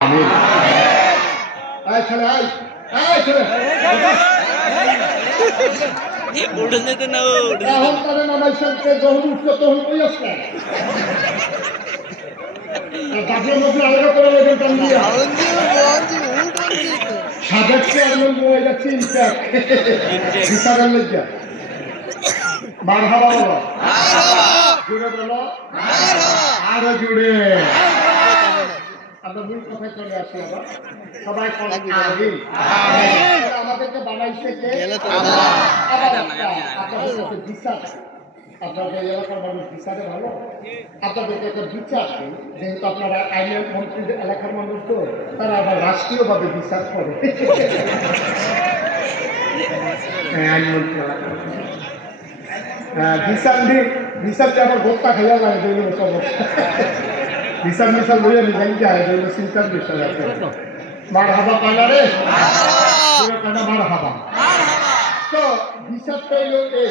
আমিন। আয় ছেলে আয়, আয় ছেলে। উঠে যেতে না এখন তাদের নামাইছেন যখন উঠলো তখন কই আসলেন? তারপরে মধ্যে আলাদা করে লেগে টান দিয়ে সাবেক চেয়ারম্যান বলে যাচ্ছে ইনফ্যাক্ট বিচারের লজ্জা মারহাবা বলো, জুড়ে বলো, আরো জুড়ে। আমরা মূল কথায় চলে আসি আবার। সবাই আমিন। আমাদেরকে বানাইছে কে? আপনাদের কাছে বিচার, আপনাদের এলাকার মানুষ বিচারে ভালো, আপনাদেরকে একটা বিচার, যেহেতু আপনারা আইনের মন্ত্রী এলাকার মানুষ তো তারা আবার রাষ্ট্রীয়ভাবে বিচার করে। আইনমন্ত্রী এলাকার বিচার যে আমার ভোটটা খাইয়া লাগে যেগুলো সমস্যা। বিচার মিশাল লইয়া নিজাই যায় যেগুলো চিন্তার বিষয় আছে। মার হাবা পানা রে, মার হাবা। তো বিচার তৈল এই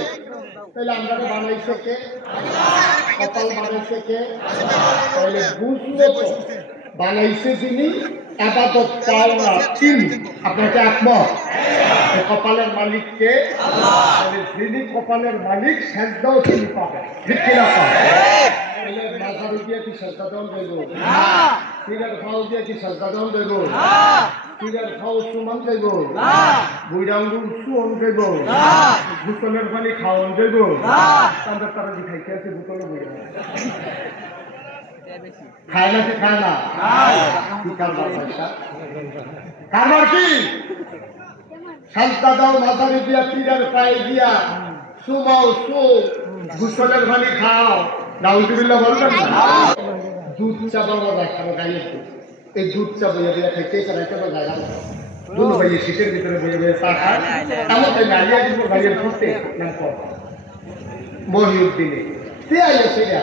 তাহলে আমরা বানাইছে কে? কপাল বানাইছে কে? তাহলে বুঝলো তো বানাইছে যিনি, আবাদত পাও না তিনি। আপনাকে একমত? কপালের মালিক কে? যিনি কপালের মালিক সেজদাও তিনি পাবেন, ঠিক কিনা পাবেন? মাথার দিয়ে কি সেজদা দেওয়া দেব? পীরের খাও দিয়ে কি সেজদা দেওয়া দেব? পীরের খাও সুমান দেব? বুড়া আঙ্গুল সুয়ন দেব? বোতলের পানি খাওয়ান দেব? তাদের তারা কি খাইতে আছে বোতলে বুড়া খায় না কি খায় না? কি কারবার পয়সা কারবার কি? সাজদা দাও মাথারে দিয়া পীরের পায়ে দিয়া সুমাও সু গোসলের পানি খাও, নাউজুবিল্লাহ বলবেন না? দুধ চা বাবা খাবো গাইয়ে এই দুধ চা বইয়া দিয়া খাইতে চাইতে বা জায়গা দুধ ভাইয়ে শীতের ভিতরে বইয়ে বইয়ে চা খায় এমন তাই গাইয়া দিব ভাইয়ের ফুটতে নাম কর মহিউদ্দিনে তে আইয়া সেটা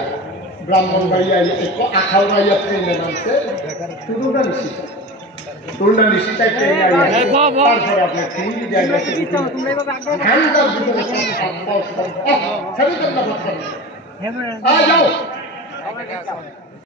ব্রাহ্মণ ভাইয়া আখাও ভাইয়া ট্রেনে নামছে শুধু না নিশ্চিত তোরনা নিশ্চিতাই ট্রেনে আইয়া তারপরে আপনার ঠিক জায়গা ঠান্ডার ভিতরে যাও